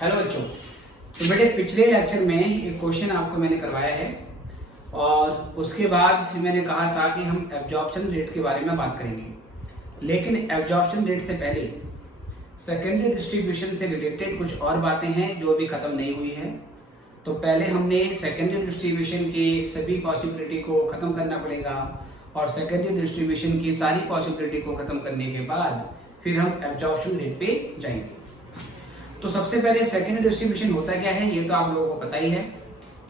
Hello बच्चों। तो बेटे पिछले लेक्चर में एक क्वेश्चन आपको मैंने करवाया है और उसके बाद फिर मैंने कहा था कि हम एब्जॉर्प्शन रेट के बारे में बात करेंगे, लेकिन एब्जॉर्प्शन रेट से पहले सेकेंडरी डिस्ट्रीब्यूशन से रिलेटेड कुछ और बातें हैं जो अभी ख़त्म नहीं हुई है। तो पहले हमने सेकेंडरी डिस्ट्रीब्यूशन के सभी पॉसिबिलिटी को ख़त्म करना पड़ेगा और सेकेंडरी डिस्ट्रीब्यूशन की सारी पॉसिबिलिटी को ख़त्म करने के बाद फिर हम एब्जॉर्प्शन रेट पे जाएंगे। तो सबसे पहले सेकेंडरी डिस्ट्रीब्यूशन होता क्या है ये तो आप लोगों को पता ही है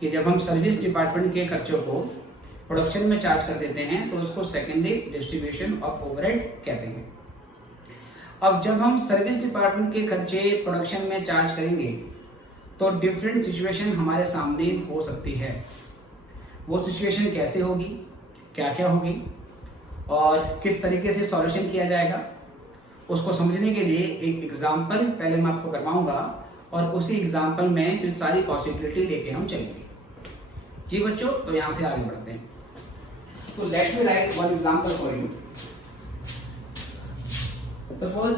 कि जब हम सर्विस डिपार्टमेंट के खर्चों को प्रोडक्शन में चार्ज कर देते हैं तो उसको सेकेंडरी डिस्ट्रीब्यूशन ऑफ ओवरहेड कहते हैं। अब जब हम सर्विस डिपार्टमेंट के खर्चे प्रोडक्शन में चार्ज करेंगे तो डिफरेंट सिचुएशन हमारे सामने हो सकती है। वो सिचुएशन कैसे होगी, क्या क्या होगी और किस तरीके से सॉल्यूशन किया जाएगा, उसको समझने के लिए एक एग्जाम्पल पहले मैं आपको करवाऊंगा और उसी एग्जाम्पल में फिर सारी पॉसिबिलिटी लेके हम चलेंगे। जी बच्चों, तो यहाँ से आगे बढ़ते हैं। तो let me right one example for you. Suppose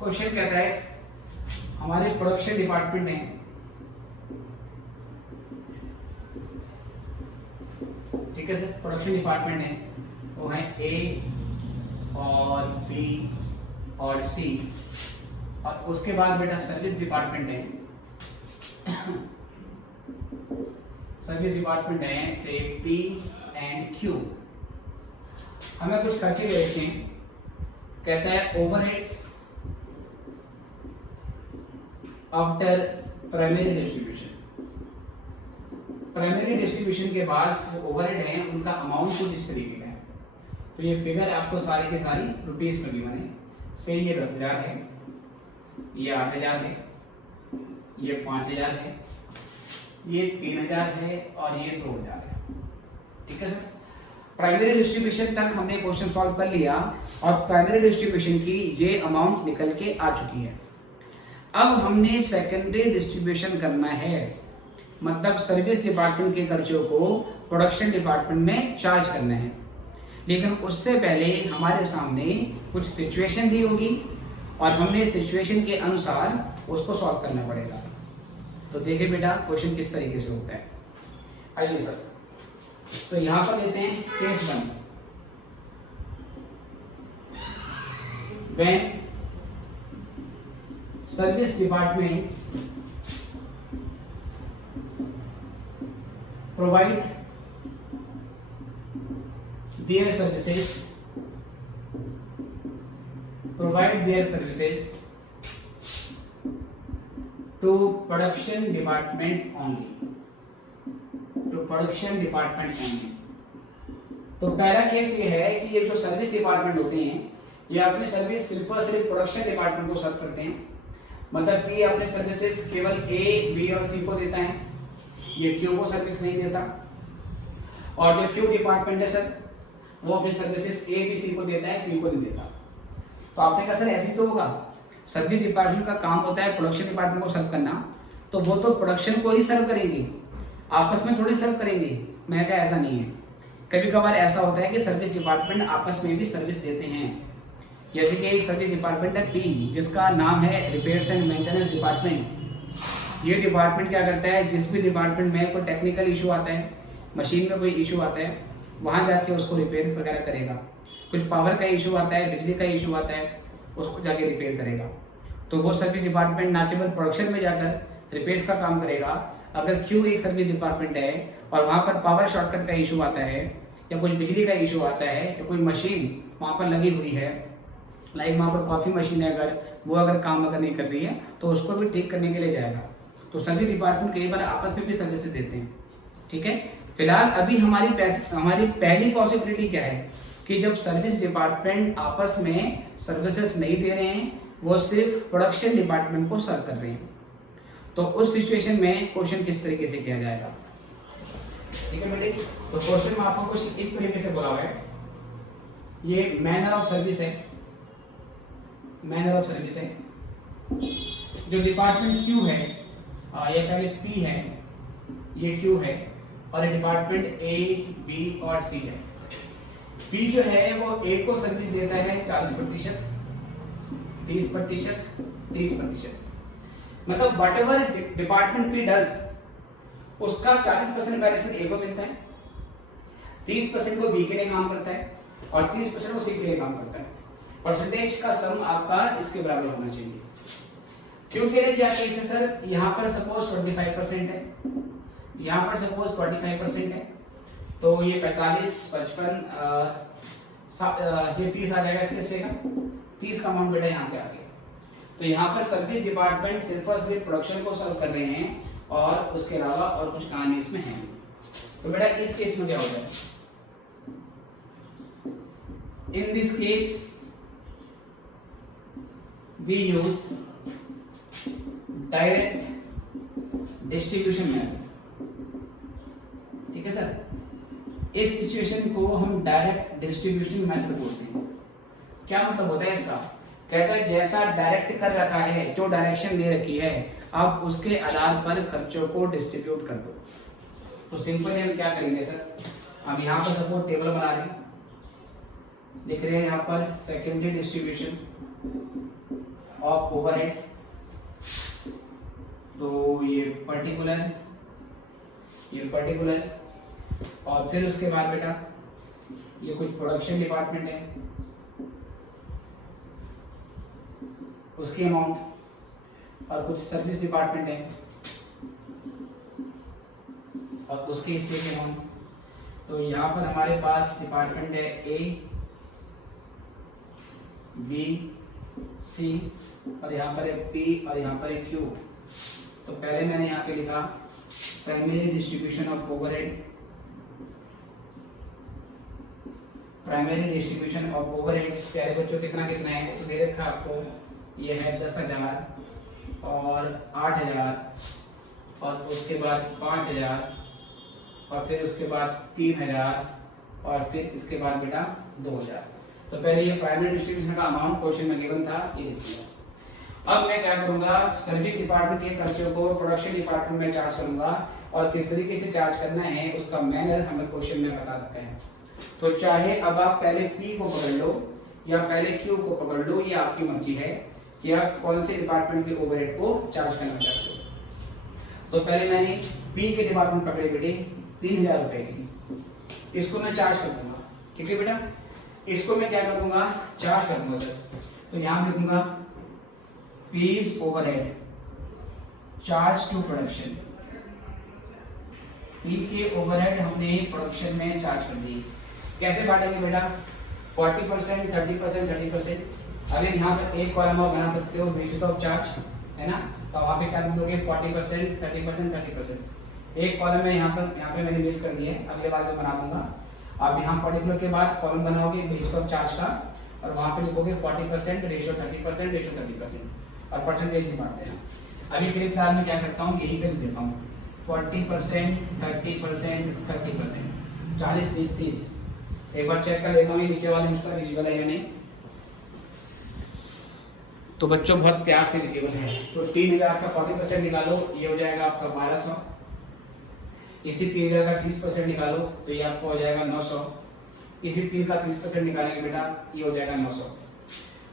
question कहता है हमारे प्रोडक्शन डिपार्टमेंट है, ठीक है सर, प्रोडक्शन डिपार्टमेंट है, वो है ए और बी और सी, और उसके बाद बेटा सर्विस डिपार्टमेंट है सर्विस डिपार्टमेंट है से पी एंड क्यू। हमें कुछ खर्चे दे रखे हैं, कहता है overheads after primary distribution. Primary distribution के बाद जो ओवरहेड हैं उनका अमाउंट कुछ इस तरीके का है। तो ये फिगर आपको सारी की सारी रुपीस में दी मैंने से, ये 10,000 है, ये 8,000 है, ये 5,000 है, ये 3,000 है और ये 2,000 है। ठीक है सर, प्राइमरी डिस्ट्रीब्यूशन तक हमने क्वेश्चन सॉल्व कर लिया और प्राइमरी डिस्ट्रीब्यूशन की ये अमाउंट निकल के आ चुकी है। अब हमने सेकेंडरी डिस्ट्रीब्यूशन करना है, मतलब सर्विस डिपार्टमेंट के खर्चों को प्रोडक्शन डिपार्टमेंट में चार्ज करना है। लेकिन उससे पहले हमारे सामने कुछ सिचुएशन दी होगी और हमने सिचुएशन के अनुसार उसको सॉल्व करना पड़ेगा। तो देखिए बेटा क्वेश्चन किस तरीके से होता है। आइए सर, तो यहाँ पर लेते हैं case 1। When service departments provide their services to production department only, तो पहला केस ये है कि ये जो सर्विस डिपार्टमेंट होते हैं ये अपनी सर्विस सिर्फ और सिर्फ प्रोडक्शन डिपार्टमेंट को सर्व करते हैं। मतलब कि अपने सर्विसेज केवल ए, बी और सी को देता है, ये क्यू को सर्विस नहीं देता। और जो क्यू डिपार्टमेंट है सर वो अपनी सर्विसेज ए, बी, सी को देता है, क्यू को नहीं देता। तो आपने कहा सर ऐसी तो होगा, सर्विस डिपार्टमेंट का काम होता है प्रोडक्शन डिपार्टमेंट को सर्व करना, तो वो तो प्रोडक्शन को ही सर्व करेंगे, आपस में थोड़ी सर्व करेंगे। मैं कहा ऐसा नहीं है, कभी कभार ऐसा होता है कि सर्विस डिपार्टमेंट आपस में भी सर्विस देते हैं। जैसे कि एक सर्विस डिपार्टमेंट है पी जिसका नाम है रिपेयर्स एंड मेंटेनेंस डिपार्टमेंट। ये डिपार्टमेंट क्या करता है, जिस भी डिपार्टमेंट में कोई टेक्निकल इशू आता है, मशीन में कोई इशू आता है, वहाँ जाके उसको रिपेयर वगैरह करेगा। कुछ पावर का इशू आता है, बिजली का इशू आता है, उसको जाके रिपेयर करेगा। तो वो सर्विस डिपार्टमेंट ना केवल प्रोडक्शन में जाकर रिपेयर्स का काम करेगा। अगर क्यू एक सर्विस डिपार्टमेंट है और वहाँ पर पावर शॉर्टकट का इशू आता है या कुछ बिजली का इशू आता है या कोई मशीन वहाँ पर लगी हुई है, लाइक वहाँ पर कॉफ़ी मशीन है, अगर वो काम नहीं कर रही है तो उसको भी ठीक करने के लिए जाएगा। तो सर्विस डिपार्टमेंट कई बार आपस में भी सर्विसेज देते हैं। ठीक है, फिलहाल अभी हमारी पहली पॉसिबिलिटी क्या है कि जब सर्विस डिपार्टमेंट आपस में सर्विसेज नहीं दे रहे हैं, वो सिर्फ प्रोडक्शन डिपार्टमेंट को सर्व कर रहे हैं, तो उस सिचुएशन में क्वेश्चन किस तरीके से किया जाएगा। ठीक है बेटे, तो क्वेश्चन में आपको कुछ इस तरीके से बोला हुआ है, ये मैनर ऑफ सर्विस है, मैनर ऑफ सर्विस है। जो डिपार्टमेंट क्यू है, ये पहले पी है, ये क्यू है और ये डिपार्टमेंट ए, बी और सी है। पी जो है वो ए को सर्विस देता है 40%, 30%, 30%, मतलब what ever department P does उसका 40% बेनिफिट ए को मिलता है, 30% वो बी के लिए काम करता है और 30% वो सी के लिए काम करता है। परसेंटेज का सम आपका इसके बराबर होना चाहिए। क्यों कह रहे क्या केस है सर, यहाँ पर सपोज 25% है, यहाँ पर सपोज 45% है, तो ये 45, 55, ये 30 आ जाएगा इसके हिस्से का, 30 का अमाउंट बेटा यहाँ से आ गया। तो यहाँ पर सर्विस डिपार्टमेंट सिर्फ और सिर्फ प्रोडक्शन को सर्व कर रहे हैं और उसके अलावा और कुछ कहानी इसमें है। तो बेटा इस केस में क्या हो जाए, इन this case we use direct distribution method, ठीक है सर। इस सिचुएशन को हम डायरेक्ट डिस्ट्रीब्यूशन मेथड बोलते हैं। क्या मतलब होता है इसका, कहता है जैसा डायरेक्ट कर रखा है, जो डायरेक्शन दे रखी है, अब उसके आधार पर खर्चों को डिस्ट्रीब्यूट कर दो। तो सिंपली हम क्या करेंगे सर, हम यहाँ पर सपोज टेबल बना रहे हैं, लिख रहे हैं यहाँ पर सेकेंडरी डिस्ट्रीब्यूशन ऑफ ओवरहेड, तो ये पर्टिकुलर और फिर उसके बाद बेटा ये कुछ प्रोडक्शन डिपार्टमेंट है, उसकी अमाउंट, और कुछ सर्विस डिपार्टमेंट है और उसके हिस्से की अमाउंट। तो यहाँ पर हमारे पास डिपार्टमेंट है ए, बी, सी, और यहाँ पर है पी और यहाँ पर है क्यू। तो पहले मैंने यहाँ पे लिखा primary distribution of overhead, primary distribution of overhead प्यारे बच्चों कितना कितना है, तो दे रखा आपको, ये है 10,000 और 8,000 और उसके बाद 5,000 और फिर उसके बाद 3,000 और फिर इसके बाद बेटा 2,000। तो पहले ये प्राइमरी डिस्ट्रीब्यूशन का अमाउंट क्वेश्चन में गिवन था, ये लिख दिया। अब मैं क्या करूंगा, सर्विस डिपार्टमेंट के खर्चों को प्रोडक्शन डिपार्टमेंट में चार्ज करूंगा और किस तरीके से चार्ज करना है उसका मैनर हमें क्वेश्चन में बता रखा है। तो चाहे अब आप पहले P को पकड़ लो या पहले Q को पकड़ लो, ये आपकी मर्जी है कि आप कौन से डिपार्टमेंट के ओवरहेड को चार्ज करना चाहते हो। तो पहले मैंने P के डिपार्टमेंट पकड़े बेटे 3,000 रुपए की, इसको मैं चार्ज कर दूंगा, ठीक है बेटा, इसको मैं क्या कर दूंगा, चार्ज कर दूंगा सर। तो यहाँ लिखूंगा P's overhead charge to production, P के ओवरहेड हमने प्रोडक्शन में चार्ज कर दी। कैसे बांटेंगे बेटा, 40%, 30%, 30%। अगर यहाँ पर एक कॉलम आप बना सकते हो बेसिस ऑफ चार्ज, है ना, तो वहाँ पे क्या लिख दोगे 40%, 30%, 30%। एक कॉलम में यहाँ पे मैंने मिस कर दिया है, अगले बार में बना दूंगा। आप यहाँ पर्टिकुलर के बाद कॉलम बनाओगे बेसिस ऑफ चार्ज का और वहाँ पे लिखोगे 40%, रेशियो 30%, रेशियो 30% और परसेंटेज भी बांट देना। अभी फिर फिलहाल मैं क्या करता हूँ, यही पे लिख देता हूँ 40%, 30%, 30%, 40, 30, 30। एक बार चेक कर लेता हूँ ये नीचे वाला हिस्सा विजिबल है या नहीं। तो बच्चों बहुत प्यार से विजिबल है। तो 3,000 का 40% निकालो, ये हो जाएगा आपका 1,200। इसी 3,000 का 30% निकालो तो ये आपको हो जाएगा 900। इसी 3 का 30% निकालेंगे बेटा, ये हो जाएगा 900।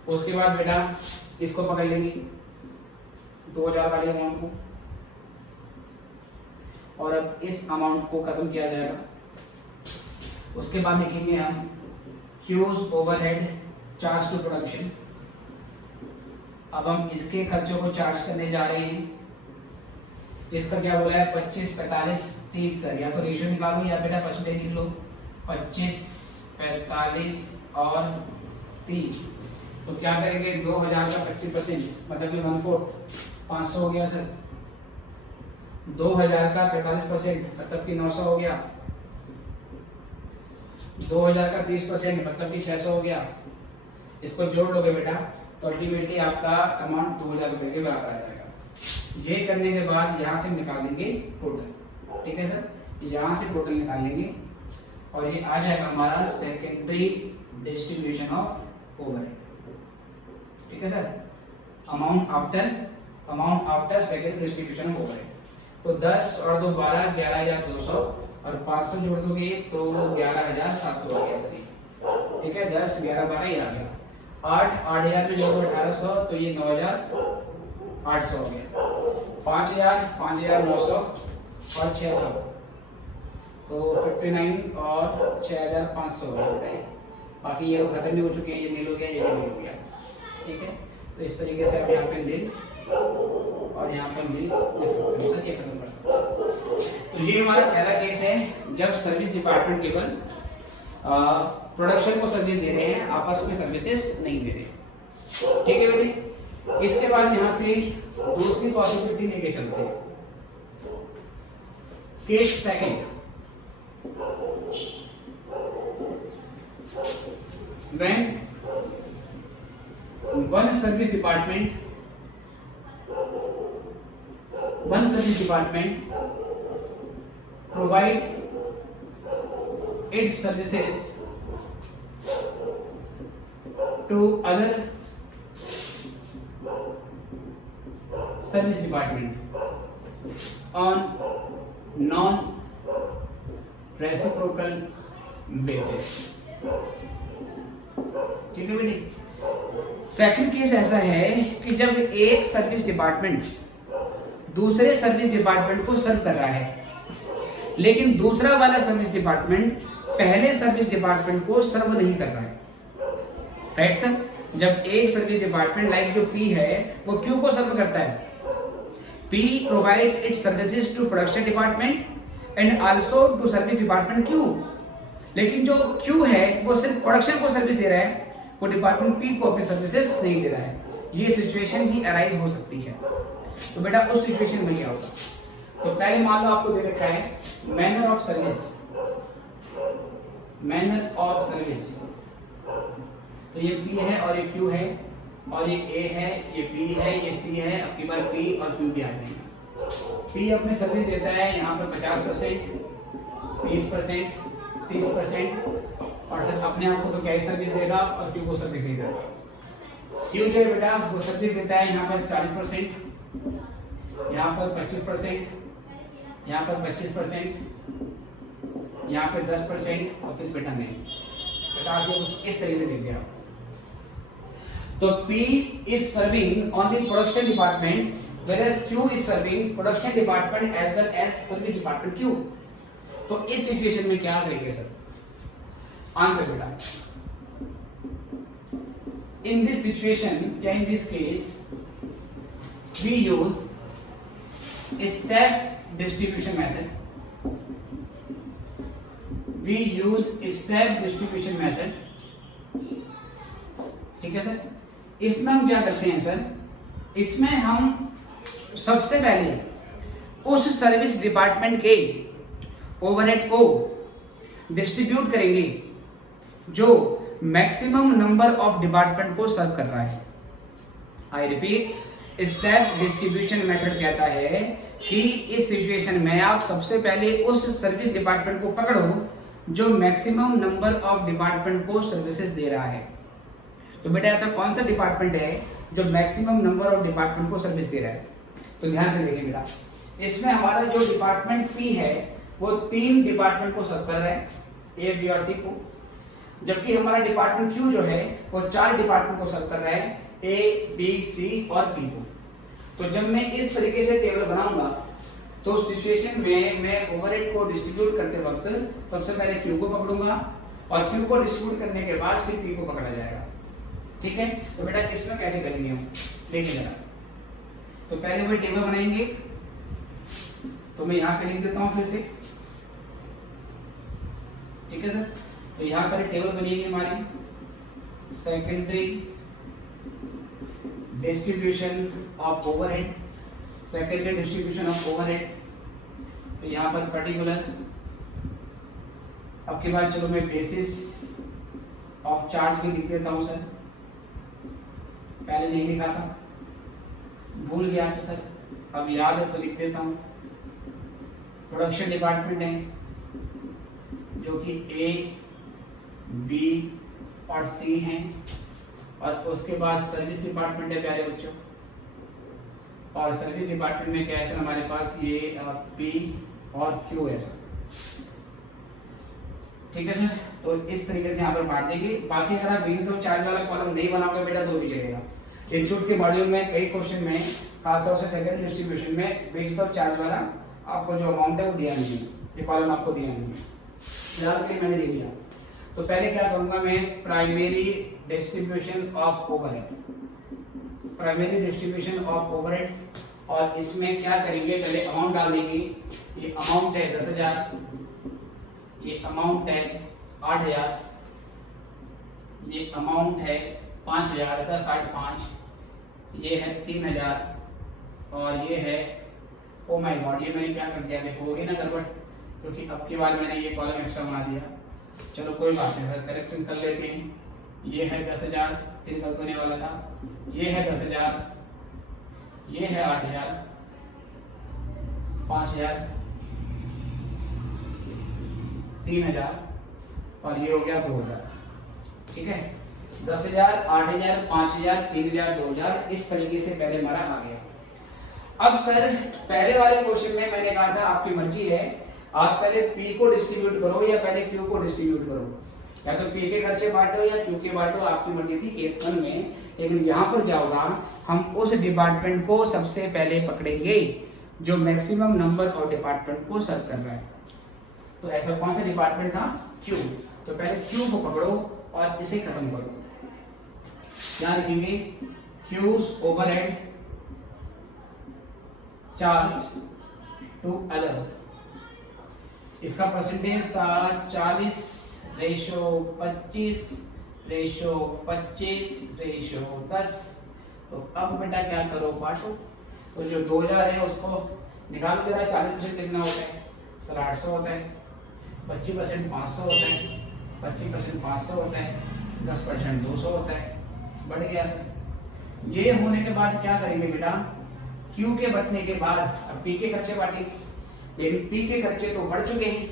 उसके बाद बेटा इसको पकड़ लेंगे 2,000 वाले अमाउंट को, और अब इस अमाउंट को खत्म किया जाएगा। उसके बाद लिखेंगे हम Q's overhead charge to production. अब हम इसके खर्चों को चार्ज करने जा रहे हैं। इसका क्या बोला है, 25, 45, 30 सर, या तो रेशियो निकालो या बेटा परसेंटेज लिख लो, 25, 45 और 30। तो क्या करेंगे, 2,000 का 25% मतलब कि 1/4, 500 हो गया सर। 2,000 का 45% मतलब कि 900 हो गया। 2,000 का 30% मतलब कि 600 हो गया। इसको जोड़ लोगे बेटा तो अल्टीमेटली आपका अमाउंट 2,000 रुपए के बराबर आ जाएगा। ये करने के बाद यहाँ से निकाल देंगे टोटल, ठीक है सर, यहाँ से टोटल निकाल लेंगे और ये आ जाएगा हमारा सेकेंडरी डिस्ट्रीब्यूशन ऑफ ओवरहेड, ठीक है sir, amount after secondary distribution of overhead. तो 10 और 2 12, 11,200 और 500 जोड़ दोगे तो 11,700 हो गया सर, ठीक है, 10, 11, 12 ये आ गया। 8,000 में जोड़ो 1800 तो ये 9,800 हो गया। 5,000, 5,900 और 600 तो 59 और 6,500 हो गया। बाकी ये खत्म भी हो चुके हैं, ये नील हो गया, ये नील हो गया। ठीक है, तो इस तरीके से आप यहाँ पे नील और यहाँ पर नील लिख सकते हो, ये खत्म कर सकते हो। तो ये हमारा पहला केस है जब सर्विस डिपार्टमेंट केवल प्रोडक्शन को सर्विस दे रहे हैं, आपस में सर्विसेज नहीं दे रहे। ठीक है बेटी, इसके बाद यहाँ से दूसरी पॉसिबिलिटी लेके चलते हैं। Case second, when one service department provide its services to other service department on non-reciprocal basis। ठीक है बेटी, सेकंड केस ऐसा है कि जब एक सर्विस डिपार्टमेंट दूसरे सर्विस डिपार्टमेंट को सर्व कर रहा है, लेकिन दूसरा वाला सर्विस डिपार्टमेंट पहले सर्विस डिपार्टमेंट को सर्व नहीं कर रहा है। राइट सर, जब एक सर्विस डिपार्टमेंट लाइक जो पी है वो क्यू को सर्व करता है, P provides its services to production department and also to service department Q, लेकिन जो क्यू है वो सिर्फ प्रोडक्शन को सर्विस दे रहा है, वो डिपार्टमेंट पी को अपनी सर्विसेज नहीं दे रहा है। ये सिचुएशन भी अराइज हो सकती है। तो बेटा उस सिचुएशन में क्या होगा, तो पहले मान लो आपको दे रखा है manner of service, manner of service, तो ये पी है और ये क्यू है और ये ए है, ये बी है, ये सी है, अपनी बार पी और क्यू भी आ जाएंगे। पी अपनी सर्विस देता है यहाँ पर 50%, 30%, 30% और सर अपने आप को तो क्या ही सर्विस देगा और क्यू को सर्विस नहीं देगा। क्यू जो है बेटा वो सर्विस देता है यहाँ पर 40%, यहाँ पर 25%, यहाँ पर 25%, यहाँ पे 10% और फिर बेटा नहीं 50 या कुछ इस तरीके से दे दिया। तो P is serving on the production department whereas Q is serving production department as well as service department Q। तो इस सिचुएशन में क्या करेंगे सर, आंसर बेटा in this situation या in this case we use step distribution method, we use step distribution method। ठीक है sir, इसमें हम क्या करते हैं सर, इसमें हम सबसे पहले उस सर्विस डिपार्टमेंट के ओवरहेड को डिस्ट्रीब्यूट करेंगे जो मैक्सिमम नंबर ऑफ डिपार्टमेंट को सर्व कर रहा है। I repeat, step distribution method कहता है कि इस सिचुएशन में आप सबसे पहले उस सर्विस डिपार्टमेंट को पकड़ो जो मैक्सिमम नंबर ऑफ डिपार्टमेंट को सर्विसेज दे रहा है। तो बेटा ऐसा कौन सा डिपार्टमेंट है जो मैक्सिमम नंबर ऑफ डिपार्टमेंट को सर्विस दे रहा है, तो ध्यान से देखिए बेटा, इसमें हमारा जो डिपार्टमेंट पी है वो 3 डिपार्टमेंट को सर्व कर रहा है, ए बी और सी को, जबकि हमारा डिपार्टमेंट क्यू जो है वो 4 डिपार्टमेंट को सर्व कर रहा है, ए बी सी और पी को। तो जब मैं इस तरीके से टेबल बनाऊंगा तो सिचुएशन में मैं ओवरहेड को डिस्ट्रीब्यूट करते वक्त सबसे पहले क्यू को पकड़ूंगा और क्यू को डिस्ट्रीब्यूट करने के बाद फिर पी को पकड़ा जाएगा। ठीक है, तो बेटा इसमें कैसे करेंगे हम, देखिए जरा, तो पहले वही टेबल बनाएंगे, तो मैं यहाँ पे लिख देता हूँ फिर से। ठीक है सर, तो यहाँ पर टेबल बनेगी हमारी secondary distribution of overhead, secondary distribution of overhead. तो यहाँ पर पर्टिकुलर, अब के बाद चलो मैं बेसिस ऑफ चार्ज भी लिख देता हूँ सर, पहले नहीं लिखा था, भूल गया था सर, अब याद है तो लिख देता हूँ। प्रोडक्शन डिपार्टमेंट है जो कि ए बी और सी हैं, और उसके बाद सर्विस डिपार्टमेंट है प्यारे बच्चों, और सर्विस डिपार्टमेंट में क्या है सर हमारे पास ये पी और क्यू है सर। ठीक है सर। तो इस तरीके से यहाँ पर बांट देंगे। बाकी अगर आप बेसिस ऑफ चार्ज वाला कॉलम नहीं बनाओगे बेटा तो भी चलेगा। इंस्टीट्यूट के मॉड्यूल में कई क्वेश्चन में खासतौर से सेकंड डिस्ट्रीब्यूशन में बेसिस ऑफ चार्ज वाला आपको जो अमाउंट है वो दिया नहीं है, ये कॉलम आपको दिया नहीं है, फिलहाल के लिए मैंने दे दिया। तो पहले क्या करूंगा मैं, primary distribution of overhead, primary distribution of overhead, और इसमें क्या करेंगे, पहले अमाउंट डाल देंगे। ये अमाउंट है 10,000, ये अमाउंट है 8,000, ये अमाउंट है 5,000 का 5.5, ये है 3,000, और ये है, ओ माय गॉड, ये मैंने क्या कर दिया, देखो होगी ना गड़बड़, क्योंकि अब की बार मैंने ये कॉलम एक्स्ट्रा बना दिया। चलो कोई बात नहीं सर, करेक्शन कर लेते हैं। ये है 10,000, फिर गलत होने वाला था, ये है 10,000, ये है 8,000, 5,000, 3,000, और ये हो गया 2,000। ठीक है, 10,000, 8,000, 5,000, 3,000, 2,000, इस तरीके से पहले हमारा आ गया। अब सर पहले वाले क्वेश्चन में मैंने कहा था आपकी मर्जी है, आप पहले P को डिस्ट्रीब्यूट करो या पहले Q को डिस्ट्रीब्यूट करो, या तो P के खर्चे बांटो या Q के बांटो, आपकी मर्जी थी केस 1 में। लेकिन यहाँ पर क्या होगा, हम उस डिपार्टमेंट को सबसे पहले पकड़ेंगे जो मैक्सिमम नंबर ऑफ डिपार्टमेंट को सर्व कर रहा है। तो ऐसा कौन सा डिपार्टमेंट था, Q। तो पहले Q को पकड़ो और इसे खत्म करो। क्या लिखेंगे, Q's overhead charge to others, इसका परसेंटेज था 40:25:25:10। तो अब बेटा क्या करो, बांटो। तो जो 2,000 है उसको निकालो जरा, 40% कितना होता है सर, 800 होता है, 25% 500 होता है, 25% 500 होता है, 10% 200 होता है, बढ़ गया सर। ये होने के बाद क्या करेंगे बेटा, Q के बटने के बाद अब P के खर्चे बांटेंगे, लेकिन P के खर्चे तो बढ़ चुके हैं,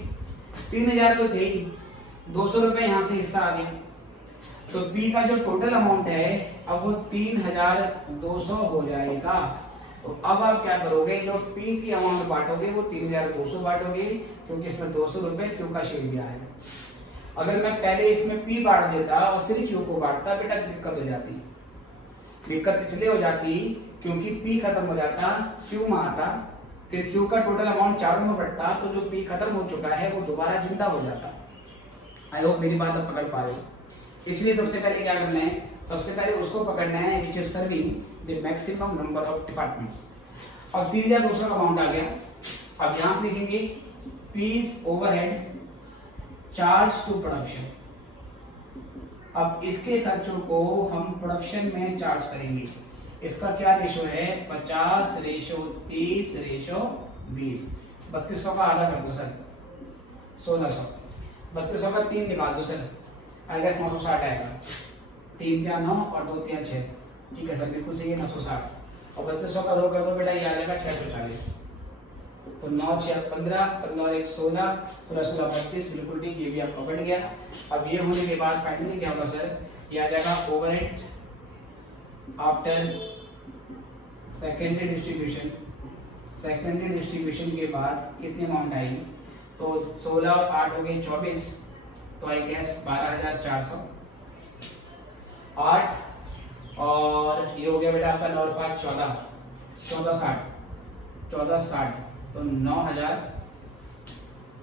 3,000 तो थे ही, 200 रुपए यहाँ से हिस्सा आ गया। तो P का जो टोटल अमाउंट है अब वो 3,200 हो जाएगा। तो अब आप क्या करोगे, जो P की अमाउंट बांटोगे वो 3,200 बांटोगे, क्योंकि इसमें 200 रुपए Q का शेयर भी आएगा। अगर मैं पहले इसमें P बांट देता और फिर Q को बांटता, बेटा दिक्कत हो जाती। दिक्कत इसलिए हो जाती क्योंकि P खत्म हो जाता, Q में आता, फिर Q का टोटल अमाउंट चारों में बढ़ता, तो जो P खत्म हो चुका है वो दोबारा जिंदा हो जाता। आई होप मेरी बात आप पकड़ पा रहे हो। इसलिए सबसे पहले क्या करना है, सबसे पहले उसको पकड़ना है विच is serving the maximum number of departments. अब 3,200 का अमाउंट आ गया। अब यहाँ से लिखेंगे P's overhead charge to production. अब इसके खर्चों को हम प्रोडक्शन में चार्ज करेंगे। इसका क्या रेशो है, 50:30:20। 3200 का आधा कर दो सर, 1600। 3200 का 3 निकाल दो सर, आई गेस 960 आएगा। 3 × 9 और 2 × 6, ठीक है सर, बिल्कुल सही है, 960। और 3200 का 2 कर दो बेटा, ये आ जाएगा 640। तो 9 6 15, 15 1 16, 16 16 32, बिल्कुल ठीक, ये भी आपका बढ़ गया। अब ये होने के बाद फाइनली क्या होगा सर, ये आ जाएगा overhead after secondary distribution. Secondary distribution के बाद कितनी अमाउंट आई, तो 16 और 8 हो गई 24, तो आई गेस 12,400। 8 और ये हो गया बेटा आपका 9 और 5 14, 1460, तो 9,000,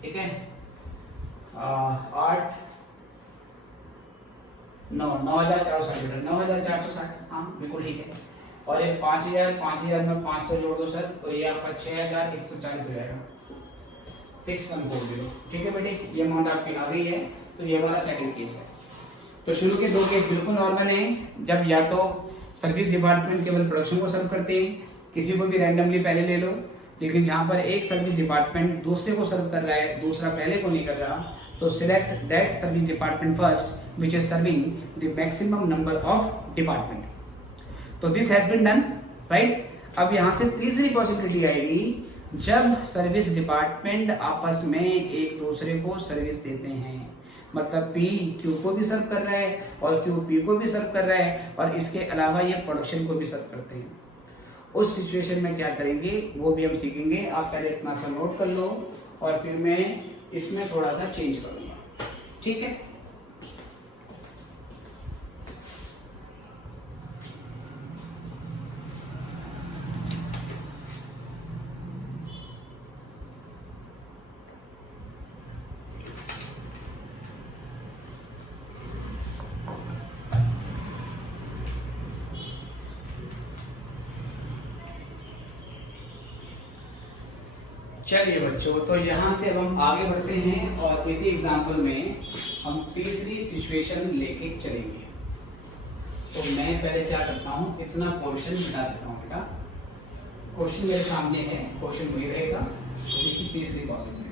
ठीक है। 8 9 9,460 बेटा, 9,460, हाँ बिल्कुल ठीक है। और ये 5,000 में 500 जोड़ दो सर, तो ये आपका 6,140 हो जाएगा, 6140। ठीक है बेटे, ये अमाउंट आपकी आ गई है। तो ये हमारा सेकंड केस है। तो शुरू के 2 केस बिल्कुल नॉर्मल हैं, जब या तो सर्विस डिपार्टमेंट केवल प्रोडक्शन को सर्व करते हैं, किसी को भी रैंडमली पहले ले लो, लेकिन जहाँ पर एक सर्विस डिपार्टमेंट दूसरे को सर्व कर रहा है, दूसरा पहले को नहीं कर रहा, तो select that service department first which is serving the maximum number of department. तो this has been done, right. अब यहाँ से तीसरी पॉसिबिलिटी आएगी, जब सर्विस डिपार्टमेंट आपस में एक दूसरे को सर्विस देते हैं, मतलब P Q को भी सर्व कर रहा है और Q P को भी सर्व कर रहा है, और इसके अलावा ये प्रोडक्शन को भी सर्व करते हैं। उस सिचुएशन में क्या करेंगे वो भी हम सीखेंगे। आप पहले इतना सा नोट कर लो और फिर मैं इसमें थोड़ा सा चेंज करूँगा। ठीक है। चलिए बच्चों, तो यहाँ से अब हम आगे बढ़ते हैं और इसी एग्जाम्पल में हम तीसरी सिचुएशन लेके चलेंगे। तो मैं पहले क्या करता हूँ, इतना क्वेश्चन मिटा देता हूँ बेटा। क्वेश्चन मेरे सामने है, क्वेश्चन वही रहेगा, तो इसकी तीसरी पॉसिबिलिटी।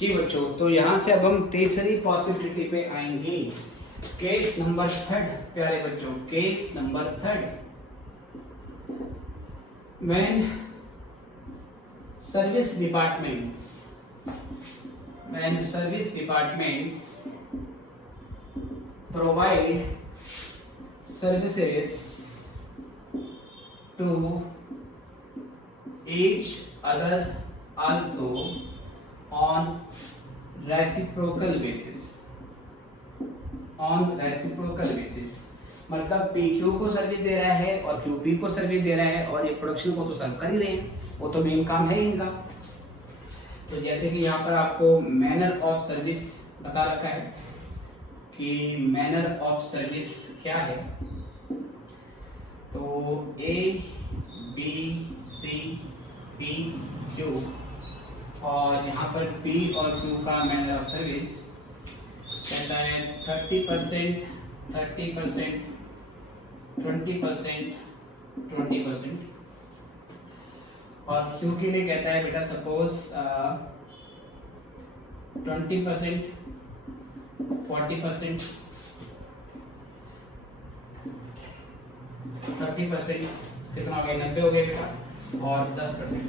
जी बच्चों, तो यहाँ से अब हम तीसरी पॉसिबिलिटी पे आएंगे। केस नंबर थर्ड प्यारे बच्चों, case number third. When service departments provide services to each other also on reciprocal basis. मतलब पी क्यू को सर्विस दे रहा है और क्यू पी को सर्विस दे रहा है और ये प्रोडक्शन को तो सर्व कर ही रहे हैं, वो तो मेन काम है इनका। तो जैसे कि यहाँ पर आपको मैनर ऑफ सर्विस बता रखा है कि मैनर ऑफ सर्विस क्या है। तो A B C P Q और यहाँ पर पी और क्यू का मैनर ऑफ सर्विस कहता है 30%, 30%, 20%, 20%। और क्यू के लिए कहता है बेटा सपोज 20%, 40%, 30%, कितना हो गया 90 हो गया बेटा, और 10%।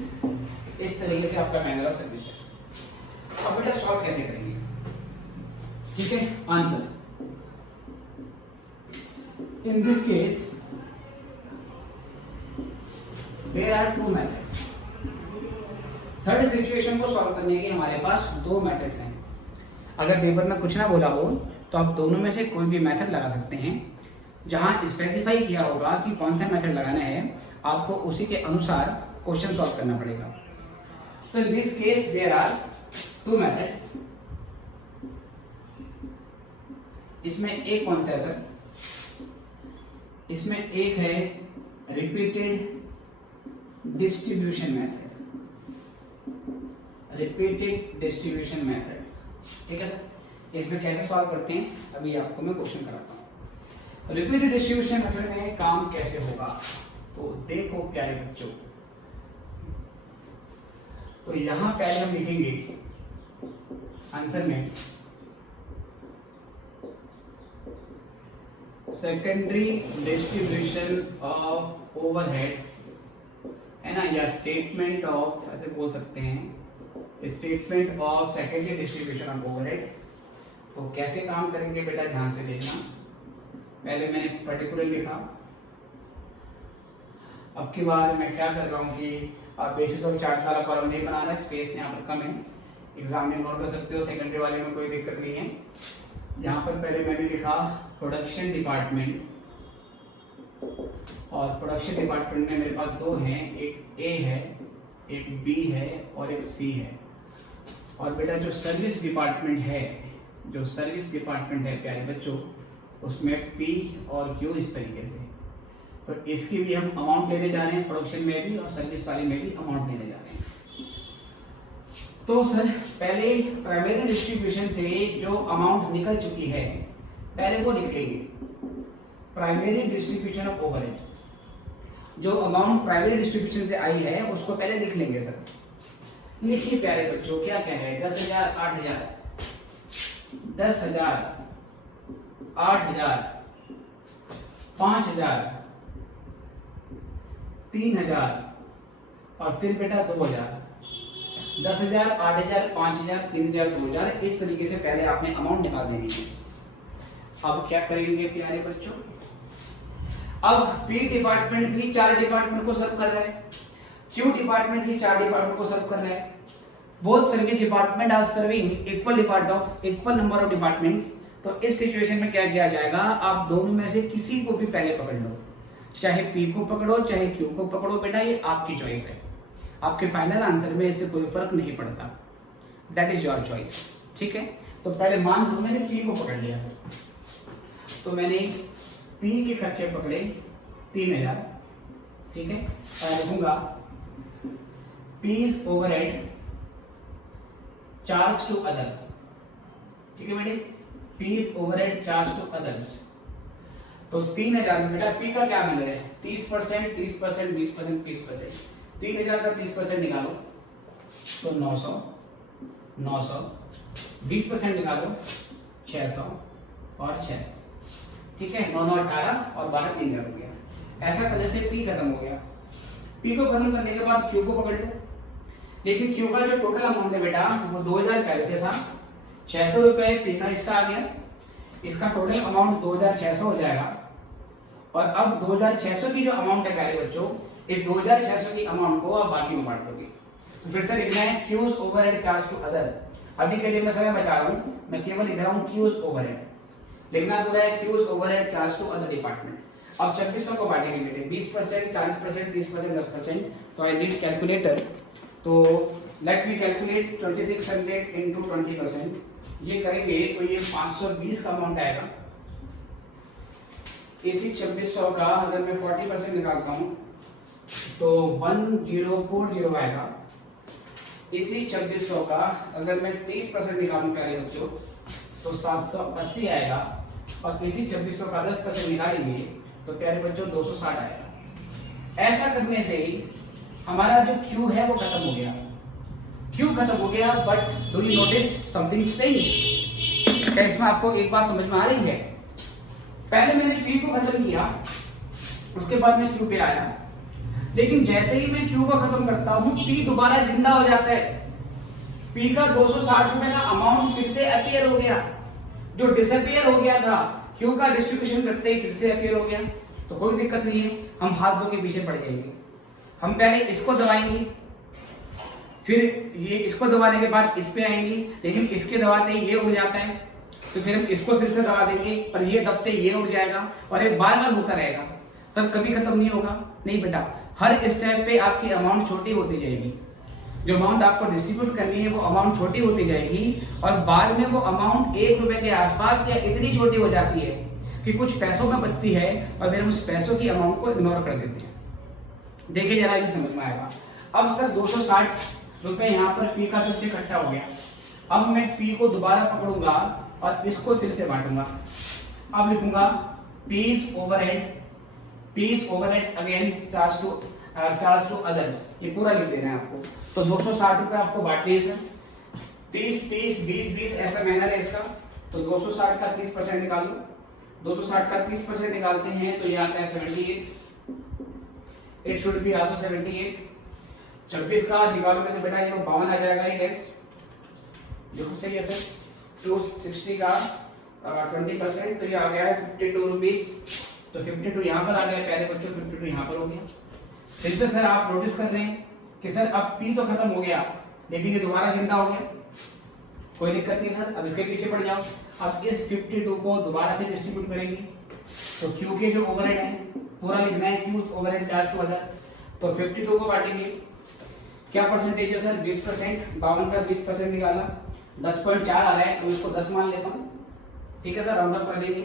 इस तरीके से आपका मैनर ऑफ सर्विस है। अब बेटा सॉल्व कैसे करेंगे, ठीक है। Answer in this case there are two methods. Third situation को सॉल्व करने के हमारे पास दो मेथड्स हैं। अगर पेपर में कुछ ना बोला हो तो आप दोनों में से कोई भी मेथड लगा सकते हैं। जहां स्पेसिफाई किया होगा कि कौन सा मेथड लगाना है, आपको उसी के अनुसार क्वेश्चन सॉल्व करना पड़ेगा। तो in this case there are two methods. इसमें एक कौन सा है सर? इसमें एक है repeated distribution method, repeated distribution method, ठीक है सर। इसमें कैसे सॉल्व करते हैं अभी आपको मैं क्वेश्चन कराता हूँ। रिपीटेड डिस्ट्रीब्यूशन मेथड में काम कैसे होगा, तो देखो प्यारे बच्चों। तो यहां पहले हम लिखेंगे आंसर में सेकेंडरी डिस्ट्रीब्यूशन ऑफ ओवरहेड, है ना, या स्टेटमेंट ऑफ, ऐसे बोल सकते हैं, statement of secondary distribution of overhead. तो कैसे काम करेंगे बेटा, ध्यान से देखना। पहले मैंने पर्टिकुलर लिखा, अब की बार मैं क्या कर रहा हूँ कि आप बेसिस ऑफ चार्ट वाला कॉलम नहीं बना रहा, स्पेस यहाँ पर कम है, एग्जाम में नोट कर सकते हो, सेकेंडरी वाले में कोई दिक्कत नहीं है। यहाँ पर पहले मैंने लिखा प्रोडक्शन डिपार्टमेंट, और प्रोडक्शन डिपार्टमेंट में मेरे पास दो हैं, एक ए है, एक बी है और एक सी है। और बेटा जो सर्विस डिपार्टमेंट है, प्यारे बच्चों, उसमें पी और क्यू इस तरीके से। तो इसकी भी हम अमाउंट लेने जा रहे हैं, प्रोडक्शन में भी और सर्विस वाले में भी अमाउंट लेने जा रहे हैं। तो सर पहले प्राइमरी डिस्ट्रीब्यूशन से जो अमाउंट निकल चुकी है पहले वो लिख लेंगे, प्राइमरी डिस्ट्रीब्यूशन ऑफ ओवरहेड। जो अमाउंट प्राइमरी डिस्ट्रीब्यूशन से आई है उसको पहले लिख लेंगे सर। लिखिए प्यारे बच्चों, क्या क्या है? 10,000, 8,000, 10,000, 8,000, 5,000, 3,000 और फिर बेटा 2,000। 10,000, 8,000, 5,000, 3,000, 2,000, इस तरीके से पहले आपने अमाउंट निकाल देनी है। अब क्या करेंगे प्यारे बच्चों? अब पी डिपार्टमेंट भी 4 डिपार्टमेंट को सर्व कर रहा है, क्यू डिपार्टमेंट भी 4 डिपार्टमेंट को सर्व कर रहा है। Both service department are serving equal number of departments. तो इस सिचुएशन में क्या किया जाएगा? आप दोनों में से किसी को भी पहले पकड़ लो, चाहे पी को पकड़ो चाहे क्यू को पकड़ो, बेटा ये आपकी चॉइस है। आपके फाइनल आंसर में इससे कोई फर्क नहीं पड़ता, दैट इज योर चॉइस। ठीक है, तो पहले मान लो मैंने पी को पकड़ लिया सर, तो मैंने पी के खर्चे पकड़े 3,000। ठीक है, और लिखूंगा P's overhead charge to other. ठीक है बेटे, P's overhead charge to others. तो 3,000 में बेटा पी का क्या मिल रहा है? 30%, 30%, 20%, 30%। 3,000 का 30% निकालो तो 900, 900, 20% निकालो 600 और 600। ठीक है, 9 9 18 और 12 3,000 हो गया। ऐसा करने से पी खत्म हो गया। पी को खत्म करने के बाद क्यू को पकड़ लो, लेकिन क्यू का जो टोटल अमाउंट है बेटा वो 2,000 पहले से था, 600 रुपए पी का हिस्सा आ गया, इसका टोटल अमाउंट 2,600 हो जाएगा। और अब 2,600 की जो अमाउंट है प्यारे बच्चों, इस 2,600 की अमाउंट को आप बाकी में बांट दोगे। तो फिर से लिखना है Q's overhead charge to other. अभी के लिए मैं समय बचा रहा हूँ, मैं केवल लिख रहा हूँ क्यूज ओवरहेड। लिखना बोला है Q's overhead charge to other department. अब 2600 को बांटेंगे बेटे, 20%, 40%, 30%, 10%। तो आई नीड कैलकुलेटर, तो लेट मी कैलकुलेट 2600 इंटू 20%। ये करेंगे तो ये 520 का अमाउंट आएगा। इसी 2600 का अगर मैं 40% निकालता हूँ तो 1040 आएगा। इसी 2600 का अगर मैं 30% निकालूं प्यारे बच्चों तो 780 आएगा। और इसी 2600 का 10% निकालेंगे तो प्यारे बच्चों 260 आएगा। ऐसा करने से हमारा जो क्यू है वो खत्म हो गया। क्यू खत्म हो गया, but do you notice something strange? क्या इसमें आपको एक बात समझ में आ रही है? पहले मैंने पी को खत्म किया, उसके बाद मैं क्यू पे आया, लेकिन जैसे ही मैं क्यू को खत्म करता हूं पी दोबारा जिंदा हो जाता है। पी का 260 रुपए का अमाउंट फिर से अपीयर हो गया, जो डिसअपीयर हो गया था क्यू का डिस्ट्रीब्यूशन करते ही फिर से अपीयर हो गया। तो कोई दिक्कत नहीं है, हम हाथ धो के पीछे पड़ जाएंगे। हम पहले इसको दबाएंगे, फिर ये इसको दबाने के बाद इस पे आएंगे, लेकिन इसके दबाते ही ये उड़ जाता है, तो फिर हम इसको फिर से दबा देंगे, पर ये दबते ये उड़ जाएगा, और ये बार बार होता रहेगा। सब कभी खत्म नहीं होगा। नहीं बेटा, हर स्टेप पे आपकी अमाउंट छोटी होती जाएगी। जो अमाउंट आपको डिस्ट्रीब्यूट करनी है वो अमाउंट छोटी होती जाएगी, और बाद में वो अमाउंट 1 रुपए के आसपास या इतनी छोटी हो जाती है कि कुछ पैसों में बचती है, और फिर हम उस पैसों की अमाउंट को इग्नोर कर देते हैं। देखिए जरा, ये समझ में आएगा। अब सर 260 रुपए यहाँ पर पी का फिर से इकट्ठा हो गया। अब मैं पी को दोबारा पकड़ूंगा और इसको फिर से बांटूंगा। अब लिखूंगा P's overhead again charge to others. ये पूरा लिख देना है आपको। तो 260 रुपए आपको बांटने हैं सर, 30 30 20 20 ऐसा मैनर है इसका। तो 260 का 30% निकालो। 260 का 30% निकालते हैं तो ये आता है 78। It should be also 78। 26 का निकालोगे तो बेटा ये 52 आ जाएगा। ये गैस देखो सही है सर। 260 का 20% तो ये आ गया है 52 रुपीज। तो 52 यहाँ पर आ गया प्यारे बच्चों, 52 यहाँ पर हो गया। फिर से सर आप नोटिस कर रहे हैं कि सर अब पी तो खत्म हो गया, लेकिन ये दोबारा जिंदा हो गया। कोई दिक्कत नहीं सर, अब इसके पीछे पड़ जाओ। अब इस 52 को दोबारा से डिस्ट्रीब्यूट करेंगे। तो क्यू के जो ओवरहेड है पूरा लिखना है, Q overhead charge to other. तो 52 को बांटेंगे। क्या परसेंटेज है सर? 20%। 52 का 20% निकाला, 10.4 आ रहा है, तो इसको 10 मान लेता हूँ। ठीक है सर, राउंड अप कर देंगे।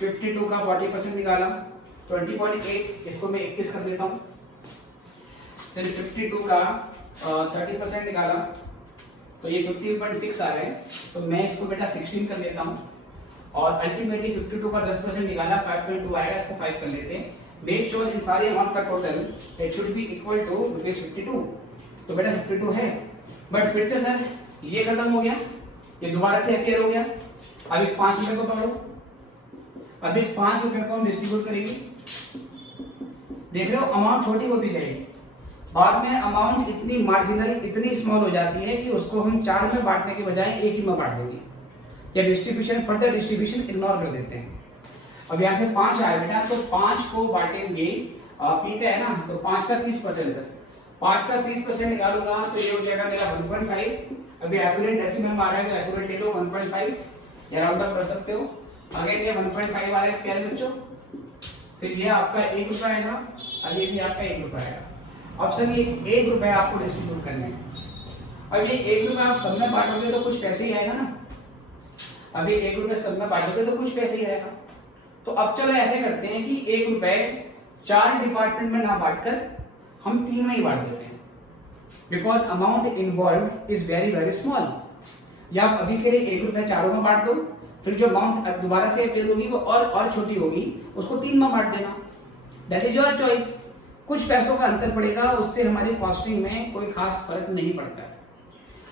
52 का 40% निकाला, 20.8, इसको मैं 21 कर देता हूँ। फिर 52 का 30% निकाला, तो ये 15.6 आ रहा है, तो मैं इसको बेटा 16 कर लेता हूँ। और अल्टीमेटली 52 का 10% निकाला, 5.2 आएगा, इसको 5 कर लेते हैं। मेक श्योर इन सारे अमाउंट का total it should be equal to ₹52। तो बेटा 52 है, बट फिर से सर ये खत्म हो गया, ये दोबारा से अपीयर हो गया। अब इस 5 रुपए को पकड़ो, अब इस 5 रुपए को हम डिस्ट्रीब्यूट करेंगे। देख रहे हो अमाउंट छोटी होती जाएगी, बाद में अमाउंट इतनी मार्जिनल, इतनी स्मॉल हो जाती है कि उसको हम 4 में बांटने के बजाय एक ही में बांट देंगे, या डिस्ट्रीब्यूशन, फर्दर डिस्ट्रीब्यूशन इग्नोर कर देते हैं। अब यहाँ से 5 आया बेटा, तो 5 को बांटेंगे, पी का है ना, तो 5 का 30% सर, 5 का 30% निकालूंगा तो ये हो जाएगा मेरा 1.5। अभी एक्यूरेट डेसिमल में आ रहा है तो एक्यूरेट ले लो 1.5, या राउंड अप कर सकते हो। अगेन ये 1.5 आ रहा है प्यारे बच्चों, फिर ये आपका 1 रुपया आएगा और ये भी आपका 1 रुपया आएगा। अब सर ये 1 रुपया आपको डिस्ट्रीब्यूट करने हैं। अब ये 1 रुपया आप सब में बांटोगे तो कुछ पैसे ही आएगा ना, अभी 1 रुपया सब में बांटोगे तो कुछ पैसे ही आएगा। तो अब चलो ऐसे करते हैं कि 1 रुपए 4 डिपार्टमेंट में ना बांटकर हम 3 में ही बांट देते हैं, because amount involve is very very small. या आप अभी के लिए 1 रुपया 4 में बांट दो, फिर जो अमाउंट अब दोबारा से अपीयर होगी वो और छोटी होगी, उसको 3 में बांट देना, दैट इज योर चॉइस। कुछ पैसों का अंतर पड़ेगा, उससे हमारी कॉस्टिंग में कोई खास फर्क नहीं पड़ता।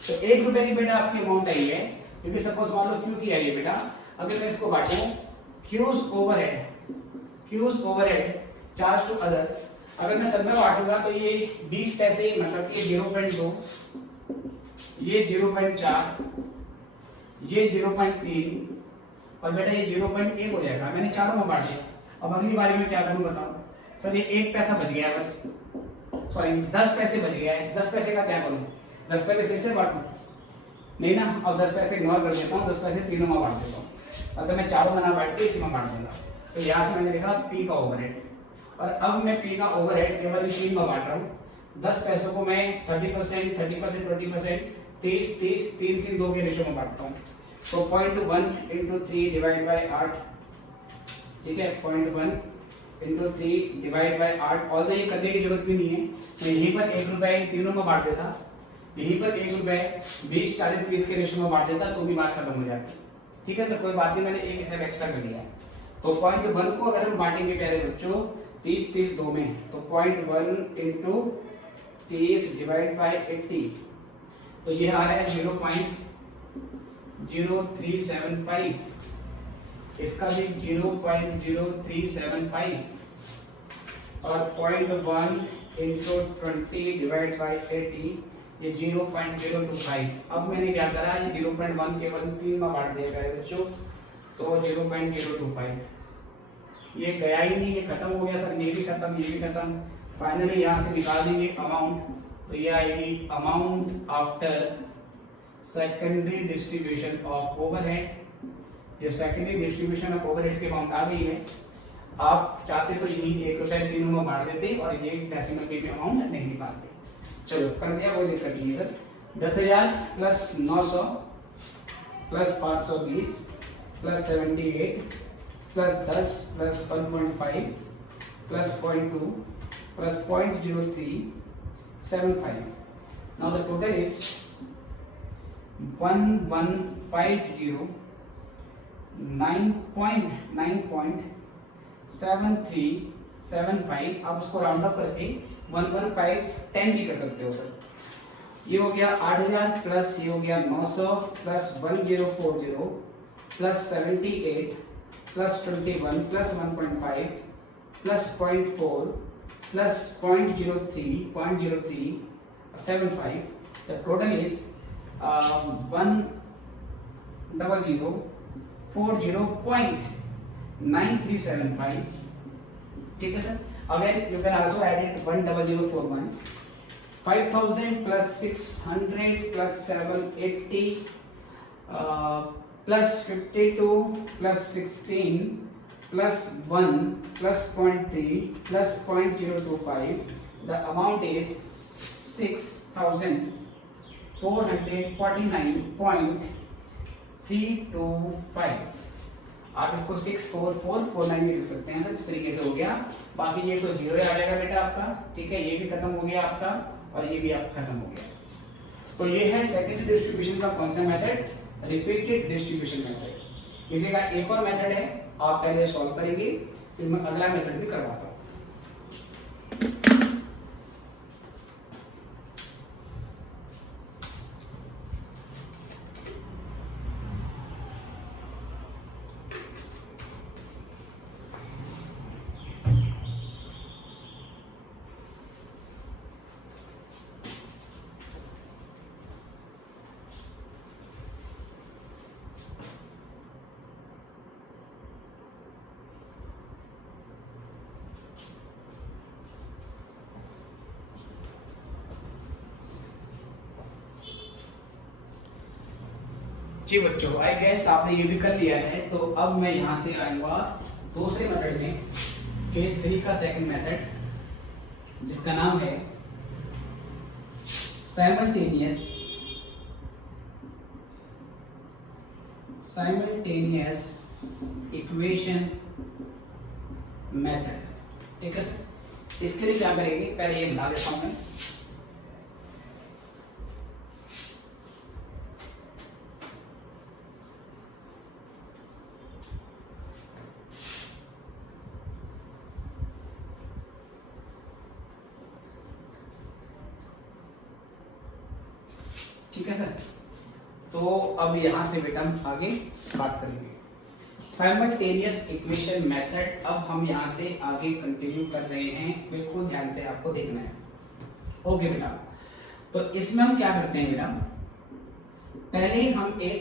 तो 1 रुपए की बेटा आपकी अमाउंट आई है, क्योंकि सपोज मान लो क्यू की आई है बेटा, अगर मैं इसको बांटूं Q's overhead charge to other, अगर मैं सब में बांटूंगा तो ये 20 पैसे, मतलब कि 0.2, ये 0.4, ये 0.3 और बेटा ये 0.1 हो जाएगा। मैंने चारों में बांट दिया। अब अगली बारी में क्या करूं बताओ सर, ये 1 पैसा बच गया बस, सॉरी 10 पैसे बच गया है। 10 पैसे का क्या करूं, 10 पैसे फिर से बांटूं नहीं ना, अब 10 पैसे इग्नोर कर देता हूँ, 10 पैसे तीनों में बांट देता हूँ। अगर मैं चारों में ना बांट के इसी में बांट दूंगा, तो यहाँ से मैंने लिखा पी का ओवरहेड, और अब मैं पी का ओवरहेड केवल 3 में बांट रहा हूँ। 10 पैसों को मैं 30%, 20%, 30, 3, 2 के रेशो में बांटता हूँ। तो 0.1 into 3 डिवाइड बाय 8, ठीक है, 0.1 into 3 डिवाइड बाय 8। ऑल्दो ये करने की जरूरत भी नहीं है, मैं यहीं पर 1 रुपया तीनों में बांट देता, यहीं पर 1 रुपया 20, 40, 30 के रेशो में बांट देता, तो भी बात खत्म हो जाती। ठीक है, तो कोई बात नहीं, मैंने एक हिस्सा एक्स्ट्रा कर दिया है। तो 0.1 को अगर हम बांटेंगे प्यारे बच्चों 30, 30 2 में, तो 0.1 into 30 डिवाइड बाय 80, तो ये आ रहा है 0.0375, इसका भी 0.0375, और 0.1 into 20 डिवाइड बाय 80, ये 0.025। अब मैंने क्या करा, ये 0.1 केवल 3 में बांट दिया गया बच्चों, तो 0.025 ये गया ही नहीं, ये खत्म हो गया सर, ये भी खत्म, ये भी खत्म। फाइनली यहाँ से निकाल देंगे अमाउंट, तो ये आएगी amount after secondary distribution of overhead. ये सेकेंडरी डिस्ट्रीब्यूशन ऑफ ओवरहेड की अमाउंट आ गई है। आप चाहते तो यही 1 रुपया तीनों में बांट देते और ये डेसिमल के भी अमाउंट नहीं निकालते। चलो कर दिया, कोई दिक्कत नहीं है sir. 10,000 plus 900 plus 520 plus 78 plus 10 plus 1.5 plus 0.2 plus 0.0375। Now the total is 11,509.7375। आप उसको राउंड अप करके 11510 भी कर सकते हो सर। ये हो गया 8,000 प्लस ये हो गया 900 plus 1040 plus 78 plus 21 plus 1.5 plus 0.4 plus 0.0375। The total is 10040.9375। ठीक है sir. Again you can also add it 10041, 5,000 plus 600 plus 780 plus 52 plus 16 plus 1 plus 0.3 plus 0.025. The amount is 6,449.325। आप इसको 64449 लिख सकते हैं सर, इस तरीके से हो गया। बाकी ये तो जीरो आ जाएगा बेटा आपका, ठीक है, ये भी खत्म हो गया आपका और ये भी आपका खत्म हो गया। तो ये है सेकेंडरी डिस्ट्रीब्यूशन का कौन सा मेथड, रिपीटेड डिस्ट्रीब्यूशन मेथड। इसी का एक और मेथड है, आप पहले सॉल्व करेंगे फिर मैं अगला मेथड भी करवाता हूँ। जी बच्चों, आई गेस आपने ये भी कर लिया है। तो अब मैं यहाँ से आऊँगा दूसरे मेथड में, केस 3 का सेकंड मेथड, जिसका नाम है साइमल्टेनियस इक्वेशन मेथड। ठीक है सर, इसके लिए क्या करेंगे, पहले ये बता देता हूँ मैं। ठीक है सर, तो अब यहां से बेटा हम आगे बात करेंगे साइमल्टेनियस इक्वेशन मेथड। अब हम यहां से आगे कंटिन्यू कर रहे हैं, बिल्कुल ध्यान से आपको देखना है। ओके बेटा, तो इसमें हम क्या करते हैं बेटा, पहले हम एक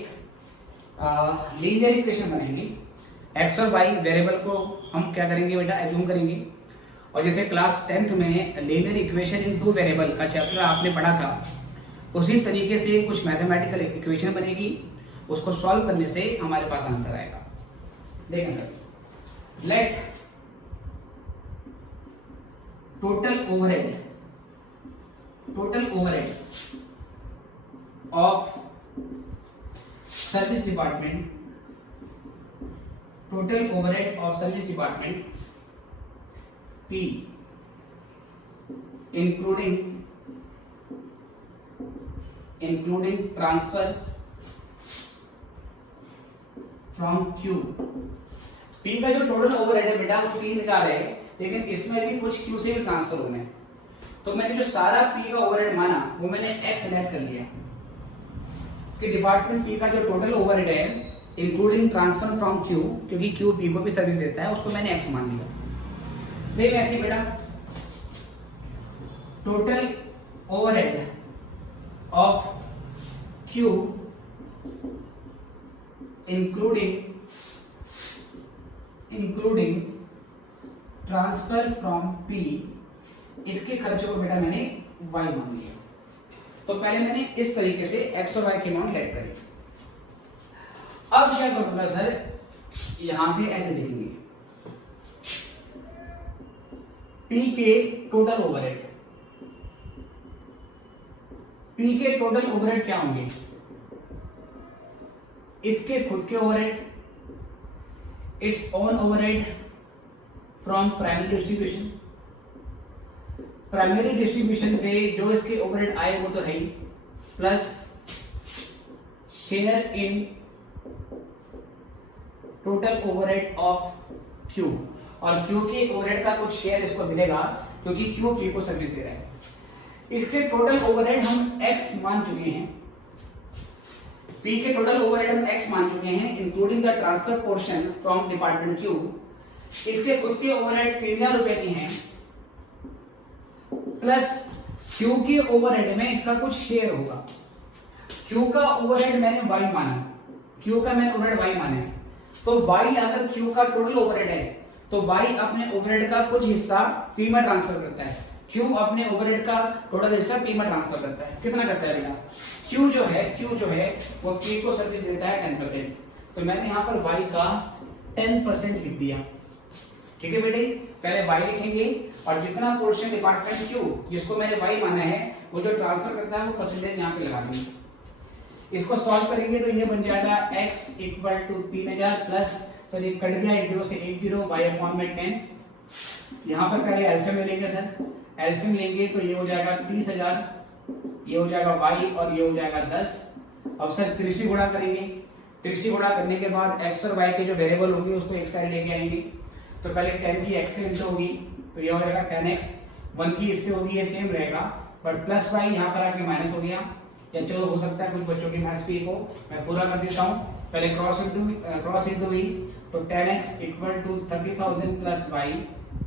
लीनियर इक्वेशन बनाएंगे। एक्स और वाई वेरिएबल को हम क्या करेंगे बेटा, एज्यूम करेंगे। और जैसे क्लास 10th में linear equation in two variable का चैप्टर आपने पढ़ा था, उसी तरीके से कुछ मैथमेटिकल इक्वेशन बनेगी, उसको सॉल्व करने से हमारे पास आंसर आएगा। देखें sir, let total overheads of service department, total overhead of service department P including transfer from Q। P का जो टोटल ओवरहेड है बेटा वो 3 का है, लेकिन इसमें भी कुछ Q से भी ट्रांसफर होने हैं। तो मैंने जो सारा P का ओवरहेड माना वो मैंने X सेलेक्ट कर लिया कि डिपार्टमेंट P का जो टोटल ओवरहेड है इंक्लूडिंग ट्रांसफर फ्रॉम Q, क्योंकि Q P को भी सर्विस देता है, उसको मैंने X मान लिया। सेम ऐसे बेटा total overhead of Q including transfer from P, इसके खर्चों को बेटा मैंने Y मान लिया। तो पहले मैंने इस तरीके से X और Y के अमाउंट लेट करे। अब क्या करूंगा सर, यहां से ऐसे लिखेंगे P के टोटल ओवरहेड, P के टोटल ओवरहेड क्या होंगे, इसके खुद के overhead, its own overhead from primary distribution, primary distribution से जो इसके ओवरहेड आए वो तो है ही, plus share in total overhead of Q, और Q के ओवरहेड का कुछ शेयर इसको मिलेगा क्योंकि Q P को सर्विस दे रहा है। इसके टोटल ओवरहेड हम X मान चुके हैं, P के टोटल ओवरहेड हम X मान चुके हैं including the transfer portion from department Q। इसके खुद के ओवरहेड 3000 रुपए के हैं, प्लस Q के ओवरहेड में इसका कुछ शेयर होगा। Q का ओवरहेड मैंने Y माना, Q का मैंने ओवरहेड Y माना है, तो Y अगर Q का टोटल ओवरहेड है तो Y अपने ओवरहेड का कुछ हिस्सा P में ट्रांसफर करता है, Q अपने ओवरहेड का टोटल हिस्सा P में ट्रांसफर करता है। कितना करता है बेटा, Q जो है वो P को सर्विस देता है 10%, तो मैंने यहाँ पर Y का 10% लिख दिया। ठीक है बेटे, पहले Y लिखेंगे और जितना पोर्शन डिपार्टमेंट Q जिसको मैंने Y माना है वो जो ट्रांसफर करता है वो परसेंटेज यहाँ पे लगा देंगे। इसको सॉल्व करेंगे तो ये बन जाएगा X equal to 3000 plus, sir ये कट गया 1 0 से 1 0 y अपॉन में 10। यहाँ पर पहले एलसीएम लेंगे सर, एलसीएम लेंगे तो ये हो जाएगा 30,000, ये हो जाएगा y और ये हो जाएगा 10। अब सर त्रिशी गुणा करेंगे, त्रिशी गुणा करने के बाद x और y के जो वेरिएबल होंगे उसको एक साइड लेके आएंगे। तो पहले 10 की x से इंटू होगी तो ये हो जाएगा 10x, 1 की इससे होगी, ये सेम रहेगा, बट प्लस वाई यहाँ पर आके माइनस हो गया, या चलो हो सकता है कुछ बच्चों की मैथ्स वीक हो, मैं पूरा कर देता हूँ। पहले क्रॉस इंटू वी, तो 10x equal to 30,000 plus Y,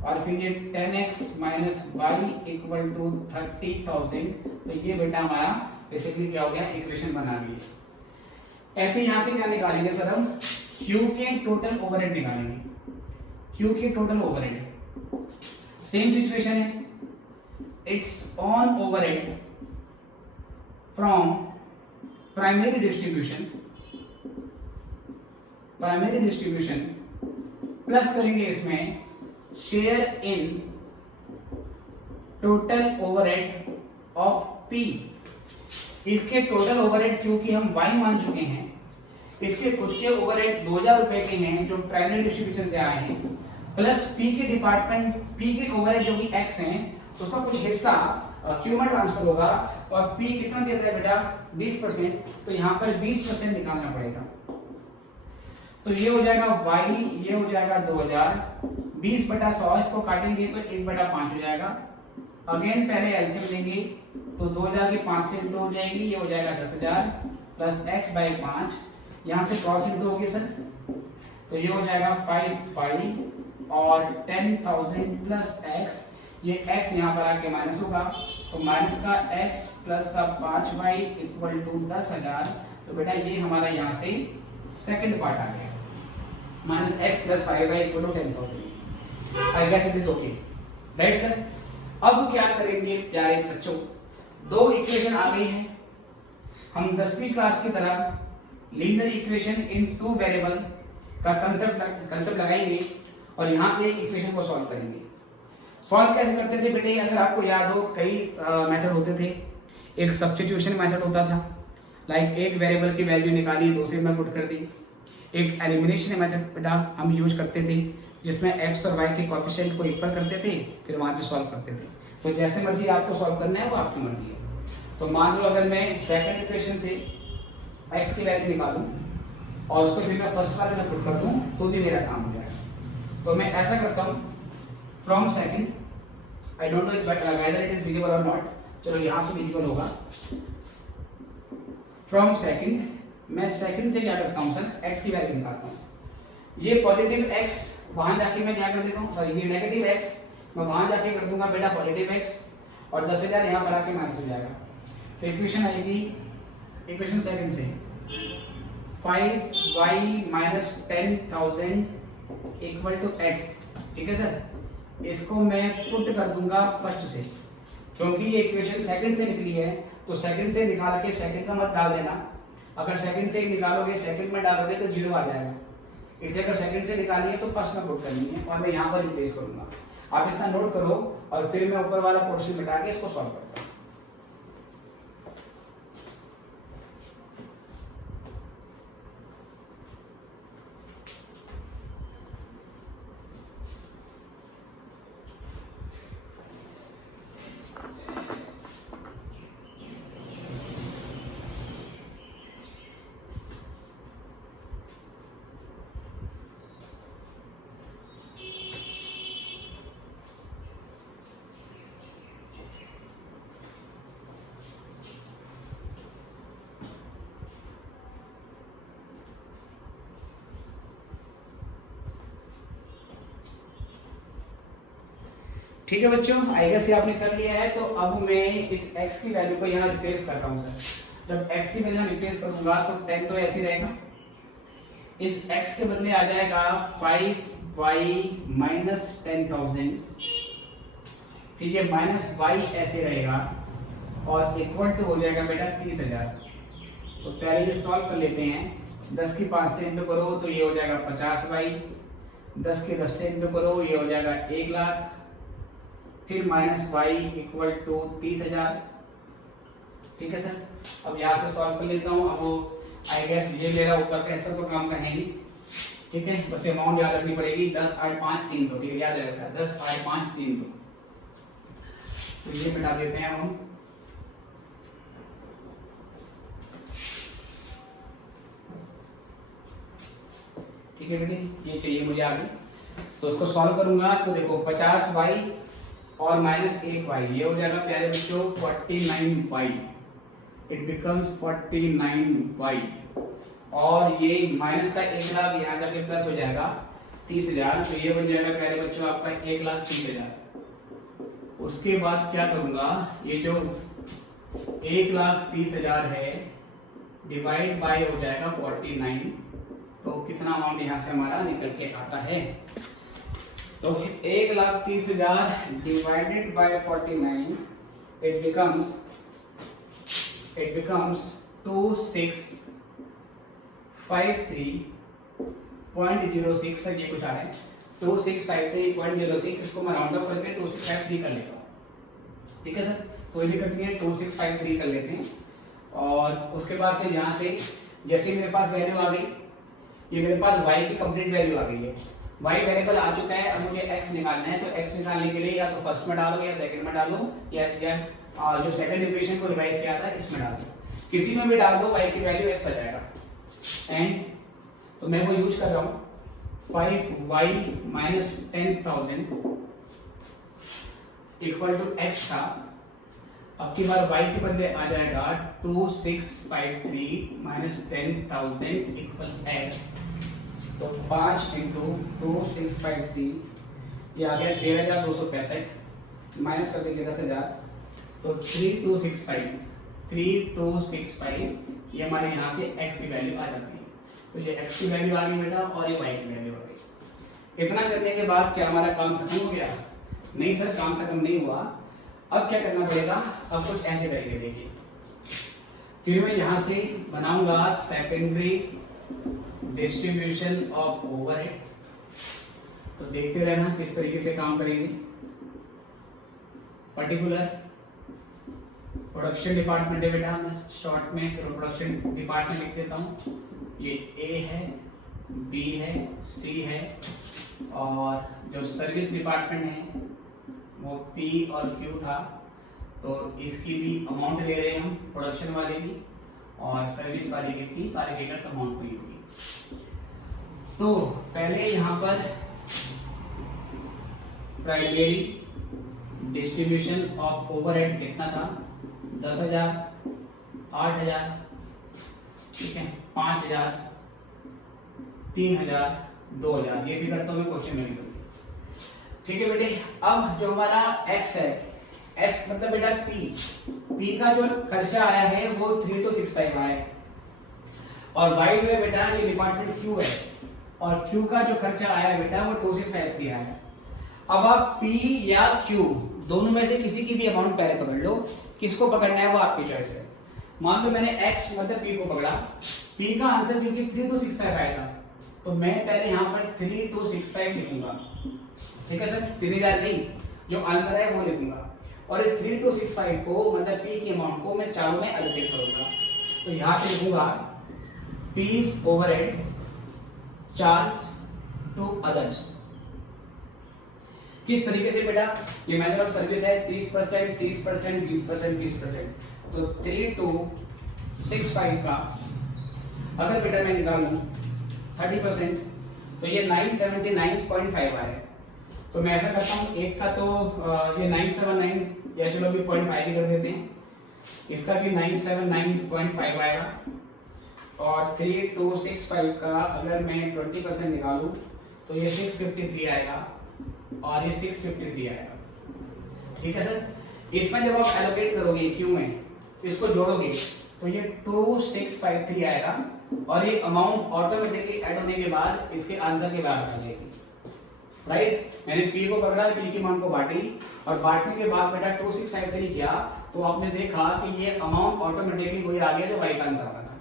और फिर ये 10x minus Y equal to 30,000, तो ये बेटा हमारा बेसिकली क्या हो गया, इक्वेशन बना ली। ऐसे यहाँ से क्या निकालेंगे सर, हम Q के टोटल ओवरहेड निकालेंगे, Q के टोटल ओवरहेड, सेम सिचुएशन है, it's on overhead from primary distribution plus करेंगे इसमें share in total overhead of P। इसके टोटल ओवरहेड क्योंकि हम y मान चुके हैं, इसके खुद के ओवरहेड 2000 रुपए के हैं जो प्राइमरी डिस्ट्रीब्यूशन से आए हैं, प्लस P के डिपार्टमेंट P के ओवरहेड जो कि x हैं उसका कुछ हिस्सा Q में ट्रांसफर होगा, और P कितना देता है बेटा 20%, तो यहाँ पर 20% निकालना पड़ेगा। तो ये हो जाएगा y, ये हो जाएगा 2000, 20/100, इसको काटेंगे तो 1/5 हो जाएगा। अगेन पहले एलसीएम लेंगे, तो 2000 की 5 से इंटू हो जाएगी, ये हो जाएगा 10,000 प्लस x/5, यहाँ से क्रॉस इंटू होगी सर, तो ये हो जाएगा 5y और 10,000 प्लस x, ये x यहाँ पर आके माइनस होगा, तो माइनस का x प्लस का 5y इक्वल टू 10,000, तो बेटा ये हमारा यहाँ से सेकंड पार्ट आ गया, minus x plus 5y equal to 10,000। I guess it is okay, right sir. अब क्या करेंगे प्यारे बच्चों, दो इक्वेशन आ गई है, हम 10वीं क्लास की तरह linear equation in two variable का कंसेप्ट लगाएंगे और यहाँ से इक्वेशन को सॉल्व करेंगे। सॉल्व कैसे करते थे बेटे, अगर आपको याद हो कई मेथड होते थे। एक सब्स्टिट्यूशन मेथड होता था, लाइक एक वेरिएबल की वैल्यू निकाली दूसरे में पुट कर दी। एक एलिमिनेशन मेथड बेटा हम यूज करते थे, जिसमें x और y के कोएफिशिएंट को इक्वल करते थे, फिर वहाँ से सॉल्व करते थे। तो जैसे मर्जी आपको सॉल्व करना है वो आपकी मर्जी है। तो मान लो अगर मैं सेकंड इक्वेशन से x की वैल्यू निकालूं और उसको फिर मैं फर्स्ट वाले में पुट कर दूं तो भी मेरा काम हो जाएगा। तो मैं ऐसा करता हूं, from second, I don't know whether it is visible और नॉट, चलो यहाँ से विजिबल होगा। फ्रॉम सेकंड, मैं सेकंड से क्या करता हूँ सर, x की वैल्यू निकालता हूँ। ये पॉजिटिव x वहां जाके मैं क्या कर देता हूँ, सॉरी ये नेगेटिव x मैं वहां जाके कर दूंगा बेटा पॉजिटिव x, और 10,000 यहाँ पर आके माइनस हो जाएगा। तो इक्वेशन आएगी, इक्वेशन सेकंड से 5y minus 10,000 equal to x, ठीक है सर। इसको मैं पुट कर दूंगा फर्स्ट से, क्योंकि ये इक्वेशन सेकंड से निकली है, तो सेकंड से निकाल के सेकंड में मत डाल देना। अगर सेकंड से निकालोगे सेकंड में डालोगे तो जीरो आ जाएगा, इसलिए अगर सेकंड से निकाली है तो फर्स्ट में पुट करनी है, और मैं यहाँ पर रिप्लेस करूंगा। आप इतना नोट करो, और फिर मैं ऊपर वाला पोर्शन मिटा के इसको सॉल्व करता हूँ। ठीक है बच्चों, आई गेस ये आपने कर लिया है। तो अब मैं इस x की वैल्यू को यहाँ रिप्लेस कर रहा हूँ सर। जब x की वैल्यू रिप्लेस करूंगा तो 10 तो ऐसे रहेगा, इस x के बदले आ जाएगा 5y माइनस 10,000, ठीक है, माइनस y ऐसे रहेगा, और इक्वल टू हो जाएगा बेटा 30,000। तो पहले ये सॉल्व कर लेते हैं। 10 की 5 से इंटू करो तो ये हो जाएगा 50y, 10 के 10 से इंटू करो ये हो जाएगा 1 लाख, फिर माइनस वाई इक्वल टू 30,000, ठीक है सर। अब यहाँ से सॉल्व कर लेता हूँ। अब आई गेस ये मेरा ऊपर का हिस्सा तो काम का है नहीं, ठीक है, बस अमाउंट याद रखनी पड़ेगी 10, 8, 5, 3 2, ठीक है, याद रखा 10, 8, 5, 3 2। तो ये मिटा देते हैं हम। ठीक है बेटे, ये चाहिए मुझे आगे, तो उसको सॉल्व करूंगा। तो देखो 50y और माइनस 1y, ये हो जाएगा प्यारे बच्चों 49y, इट बिकम्स 49y। और ये माइनस का 1 लाख यहाँ जाके प्लस हो जाएगा 30,000, तो ये बन जाएगा प्यारे बच्चों आपका 1,30,000। उसके बाद क्या करूंगा, ये जो 1,30,000 है डिवाइड बाय हो जाएगा 49, तो कितना अमाउंट यहाँ से हमारा निकल के आता है, तो 1,30,000 डिवाइडेड बाय 49, इट बिकम्स 2653.06, ये कुछ आ रहा है 2653.06, इसको मैं राउंड अप करके 2653 कर लेता हूँ। ठीक है सर, कोई दिक्कत नहीं है, 2653 कर लेते हैं। और उसके बाद से यहाँ से जैसे मेरे पास वैल्यू आ गई, ये मेरे पास y की कंप्लीट वैल्यू आ गई है, y वेरिएबल आ चुका है, अब मुझे x निकालना है। तो x निकालने के लिए या तो फर्स्ट में डालो या सेकंड में डालो, या जो सेकंड इक्वेशन को रिवाइज किया था इसमें डाल दो, किसी में भी डाल दो, y की वैल्यू x आ जाएगा। एंड तो मैं वो यूज कर रहा हूँ 5y minus 10,000 equal to x था, अब की बार y के बदले आ जाएगा 2653 माइनस 10,000 इक्वल x, तो 5 इंटू 2653, ये आ गया 13,265, माइनस कर देंगे 10,000, तो 3265, ये हमारे यहाँ से x की वैल्यू आ जाती है। तो ये x की वैल्यू आ गई बेटा, और ये y की वैल्यू आ गई। इतना करने के बाद क्या हमारा काम खत्म हो गया? नहीं सर, काम खत्म नहीं हुआ। अब क्या करना पड़ेगा, अब कुछ ऐसे करके देखिए, फिर मैं यहाँ से बनाऊंगा सेकेंडरी डिस्ट्रीब्यूशन ऑफ ओवरहेड, तो देखते रहना किस तरीके से काम करेंगे। पर्टिकुलर प्रोडक्शन डिपार्टमेंट है बेटा, मैं शॉर्ट में प्रोडक्शन डिपार्टमेंट लिख देता हूँ। ये ए है, बी है, सी है, और जो सर्विस डिपार्टमेंट है वो पी और क्यू था, तो इसकी भी अमाउंट ले रहे हैं हम, प्रोडक्शन वाले भी और सर्विस वाले की भी, सारे फिगर्स अमाउंट को लिखी। तो पहले यहाँ पर प्राइमरी डिस्ट्रीब्यूशन ऑफ ओवरहेड कितना था, 10,000, 8,000, ठीक है, 5,000, 3,000, 2,000, ये फिगर तो मैं क्वेश्चन में लिखूंगा। ठीक है बेटे, अब जो हमारा x है, x मतलब बेटा p का जो खर्चा आया है वो 3265 आया है, और y जो है बेटा ये डिपार्टमेंट q है, और q का जो खर्चा आया है बेटा वो 2653 आया है। अब आप p या q दोनों में से किसी की भी अमाउंट पहले पकड़ लो, किसको पकड़ना है वो आपकी चॉइस है। मान लो मैंने x मतलब p को पकड़ा, p का आंसर क्योंकि 3265 आया था, तो मैं पहले यहाँ पर 3265 लिखूंगा। ठीक है सर, 3,000 नहीं, जो आंसर है वो लिखूंगा, और इस 3265 को मतलब p की अमाउंट को मैं चारों में एलोकेट करूंगा। तो यहाँ से लिखूंगा P's overhead charge to others. किस तरीके से बेटा, ये मेथड ऑफ सर्विस है 30%, 30%, 20%, 20%, तो 3265 का अगर बेटा मैं निकालूं 30%, तो ये 979.5 आए। तो मैं ऐसा करता हूँ, एक का तो ये 979 या चलो अभी 0.5 ही कर देते हैं, इसका भी 979.5 आएगा, और 3265 का अगर मैं 20% निकालूं तो ये 653 आएगा, और ये 653 आएगा। ठीक है सर, इसमें जब आप एलोकेट करोगे क्यू में, इसको जोड़ोगे तो ये 2653 आएगा, और ये अमाउंट ऑटोमेटिकली ऐड होने के बाद इसके आंसर के बराबर आ जाएगी। राइट, मैंने p को पकड़ा, p की मान को बांटी, और बांटने के बाद बेटा 2653 किया, तो आपने देखा कि ये अमाउंट ऑटोमेटिकली वही आ गया जो y का आंसर आ था।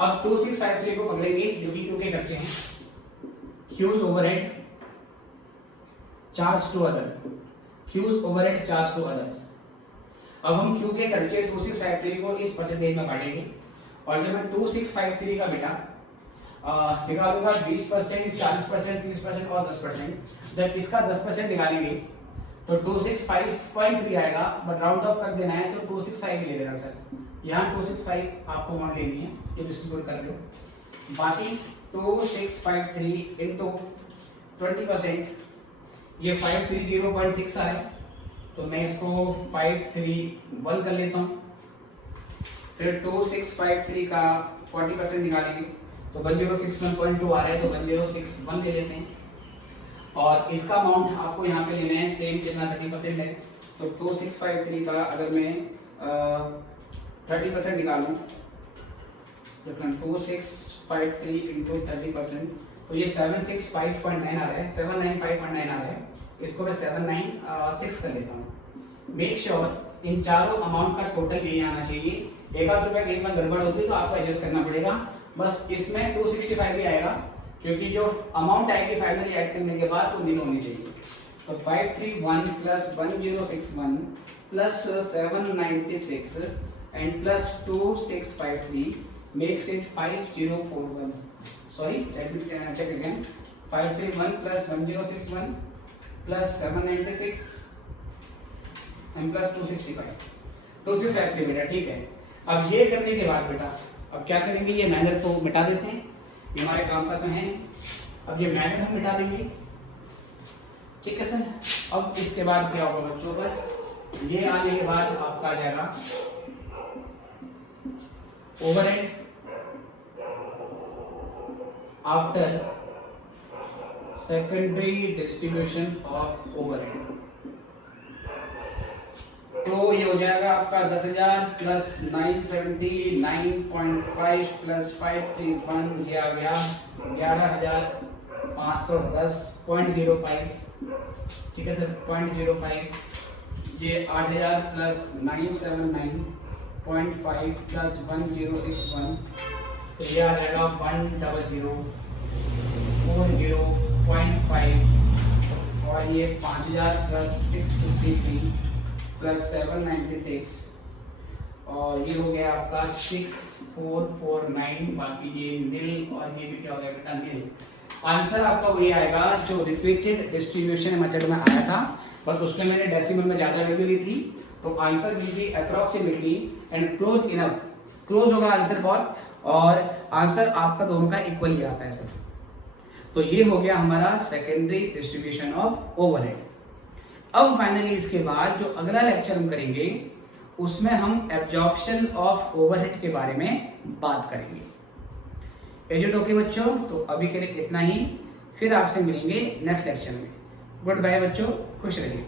अब 2653 को पकड़ेंगे जो कि q के खर्चे हैं, Q's overhead charge to other, Q's overhead charge to others. अब हम q के खर्चे 2653 को इस परसेंटेज में बांटेंगे, और जब मैं 2653 का बेटा निकालूंगा 20%, 40%, 30% और 10%, जब इसका 10% निकालेंगे तो 265.3 आएगा, बट राउंड ऑफ कर देना है तो 265 ले देना सर। यहाँ 265 आपको अमाउंट लेनी है जब डिस्ट्रीब्यूट कर रहे हो, बाकी 2653 इंटू 20%, ये 530.6 आए, तो मैं इसको 531 कर लेता हूँ। फिर 2653 का 40% निकालेंगे तो 1061.2 आ रहा है, तो 1061 ले लेते हैं। और इसका अमाउंट आपको यहाँ पे लेना है सेम, कितना 30% है, तो 2653 का अगर मैं 30% निकालूँ, 2653 इंटू 30%, तो ये 765.9 आ रहा है, 795.9 आ रहा है। इसको मैं 796 कर लेता हूँ। मेक श्योर इन चारों अमाउंट का टोटल यही आना चाहिए। एक आध रुपया कहीं पर गड़बड़ होती है तो आपको एडजस्ट करना पड़ेगा। बस इसमें 265 भी आएगा, क्योंकि जो अमाउंट आएगी फाइनली ऐड करने के बाद वो नील होनी चाहिए। तो 531 plus 1061 plus 796 and plus 2653 makes it 5041। Sorry, let me check again. 531 plus 1061 plus 796 and plus 265 बेटा, ठीक है। अब ये करने के बाद बेटा अब क्या करेंगे, ये मैनर को मिटा देते हैं, ये हमारे काम का तो है। अब ये मैनर हम मिटा देंगे, ठीक है सर। अब इसके बाद क्या होगा बच्चों, बस ये आने के बाद आपका आ जाएगा overhead after secondary distribution of overhead. तो ये हो जाएगा आपका 10,000 प्लस 979.5 प्लस 531, ये आ गया 11,510.05, ठीक है सर, 0.05। ये 8,000 प्लस 979.5 प्लस 1061, तो ये आ जाएगा 10040.5, और ये 5,000 प्लस 653 प्लस 796, और ये हो गया आपका 6449। बाकी ये नील, और ये भी क्या हो गया बेटा, नील। आंसर आपका वही आएगा जो रिपीटेड डिस्ट्रीब्यूशन मेथड में आया था, बस उसमें मैंने डेसिमल में ज़्यादा वैल्यू ली थी। तो answer will be approximately and close enough, close होगा आंसर बहुत, और आंसर आपका दोनों का इक्वली आता है सर। तो ये हो गया हमारा सेकेंडरी डिस्ट्रीब्यूशन ऑफ ओवरहेड। अब फाइनली इसके बाद जो अगला लेक्चर हम करेंगे उसमें हम एब्जॉर्प्शन ऑफ ओवरहेड के बारे में बात करेंगे। एजुड ओके बच्चों, तो अभी के लिए इतना ही, फिर आपसे मिलेंगे नेक्स्ट लेक्चर में। गुड बाय बच्चों, खुश रहिए।